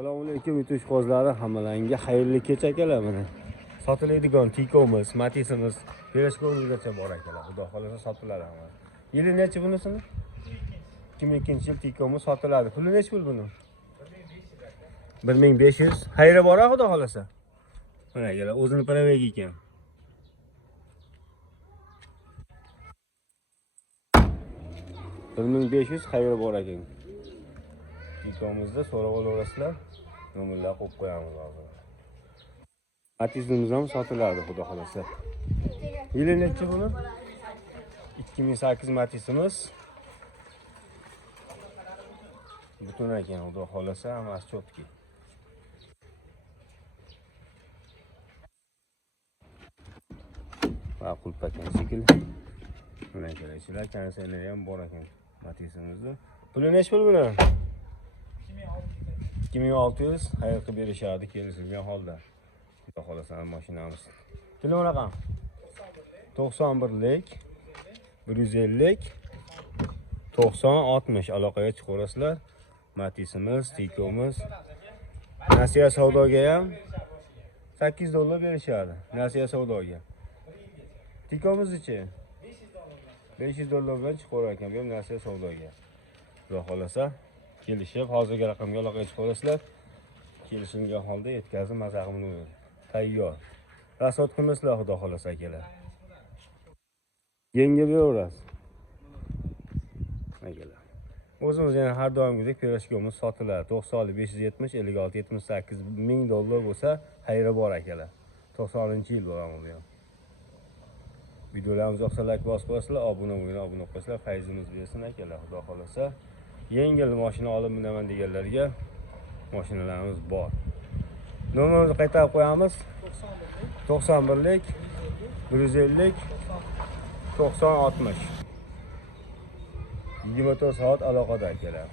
Assalomu alaykum YouTube qozlari, hammalarga xayrli kecha akalar. Mana sotiladigan Tiko'miz, Matizimiz Pereshkovgacha bor akalar. Xudo xolasa sotiladi hamma. Yili necha bunisini? 2002-yil Tiko'miz sotiladi. Puli necha pul buni? 1500. Xayri bor xudo xolasa. Mana akalar, o'zini pravegi ekan. Xayri bor ekan. Tiko'mizda so'rab olasizlar. Nomerlar qo'yib qo'yamiz hozir. Matizimiz ham sotiladi xudo xolasa. Yili necha buni? 2008 Matizimiz. Butun ekan xudo xolasa, hammasi cho'tki. Ma'qul pakan shekilli. Mana kelaychilar, konsertlari ham bor ekan Matizimizda. Puli necha pul buni? 2600 xayr qilib berishadi kelishilgan holda. Xudo xolasa mashinamiz. Telefon raqam 91lik 150 9060 aloqaga chiqaverasizlar. Matizimiz, Tiko'miz. Nasiya savdoga ham $8 berishadi. Nasiya savdoga. Tiko'miz-chi $500 bilan chiqaverar ekan, bu ham nasiya savdoga. Xudo xolasa kelishib, hozirgi raqamga aloqaga chiqaverasizlar. Kelishilgan holda yetkazib mazag'imni tayyor. Rasot qilmaslar xudo xolasa akalar. Yengib beraverasiz. Akalar. O'zimiz yana har doimgidek Pereshkovimiz sotiladi. 90 570 56 78 ming dollar bo'lsa, xayri bor akalar. 90-yil bo'lgan bu ham. Videolarimizni yoqsa like bosib qo'yasizlar, obuna qo'yasizlar, fayzimiz bersin akalar. Xudo xolasa yengil mashina olib minaman deganlarga mashinalarimiz bor. Nomerimizni qaytarib qo'yamiz. 91lik 150 9060. 24 soat aloqada akalar.